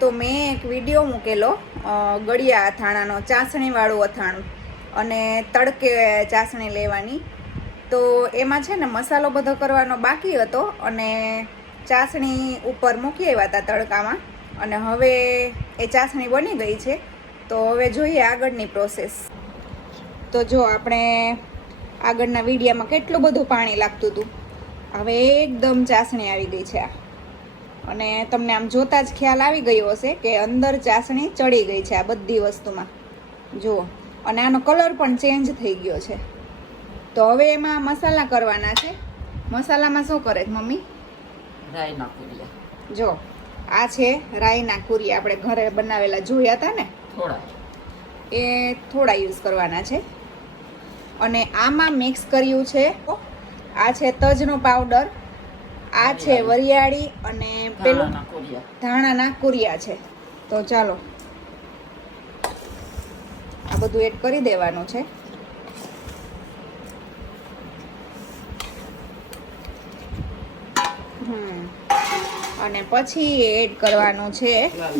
તો મેં એક વિડીયો મૂકેલો ગળિયા અથાણાનો, ચાસણીવાળું અથાણું, અને તડકે ચાસણી લેવાની. તો એમાં છે ને મસાલો બધો કરવાનો બાકી હતો અને ચાસણી ઉપર મૂકી આવ્યા હતા તડકામાં, અને હવે એ ચાસણી બની ગઈ છે. તો હવે જોઈએ આગળની પ્રોસેસ. તો જો આપણે આગળના વિડીયામાં કેટલું બધું પાણી લાગતું હતું, હવે એકદમ ચાસણી આવી ગઈ છે. અને તમને આમ જોતા જ ખ્યાલ આવી ગયો હશે કે અંદર ચાસણી ચડી ગઈ છે આ બધી વસ્તુમાં, જુઓ. અને આનો કલર પણ ચેન્જ થઈ ગયો છે. તો હવે એમાં મસાલા કરવાના છે. મસાલામાં શું કરે છે મમ્મી? રાઈના કુરિયા. જો આ છે રાઈના કુરિયા, આપણે ઘરે બનાવેલા જોયા હતા ને, થોડા એ થોડા યુઝ કરવાના છે. અને આમાં મિક્સ કર્યું છે, આ છે તજનો પાવડર, આ છે વરિયાળી, અને પેલું ધાણાના કુરિયા છે. તો ચાલો આ બધું એડ કરી દેવાનું છે. અને પછી એડ કરવાનું છે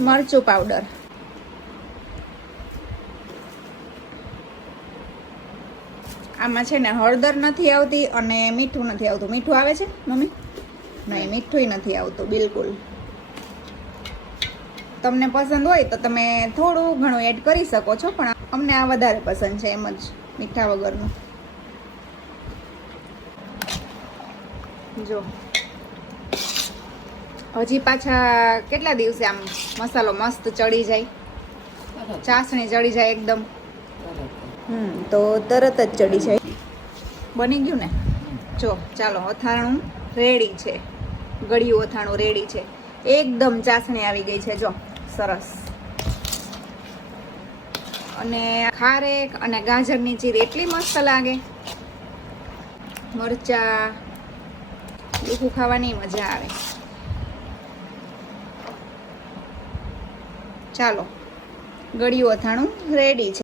મરચું પાવડર. આમાં છે ને હળદર નથી આવતી અને મીઠું નથી આવતું. મીઠું આવે છે મમ્મી? નહીં, મીઠું નથી આવતું બિલકુલ. તમને પસંદ હોય તો તમે થોડું ઘણું એડ કરી શકો છો, પણ અમને આ વધારે પસંદ છે, એમ જ મીઠા વગરનું. જો હજી પાછા કેટલા દિવસે આમ મસાલો મસ્ત ચડી જાય, ચાસણી ચડી જાય એકદમ. તો તરત જ ચડી જાય. બની ગયું ને? જો ચાલો, અથાણું રેડી છે, ગળ્યું અથાણું રેડી છે. એકદમ ચાસણી આવી ગઈ છે, જો સરસ. અને ખારેક અને ગાજરની ચીર એટલી મસ્ત લાગે, મરચા, તીખું ખાવાની મજા આવે. ચાલો, ગળ્યું અથાણું રેડી છે.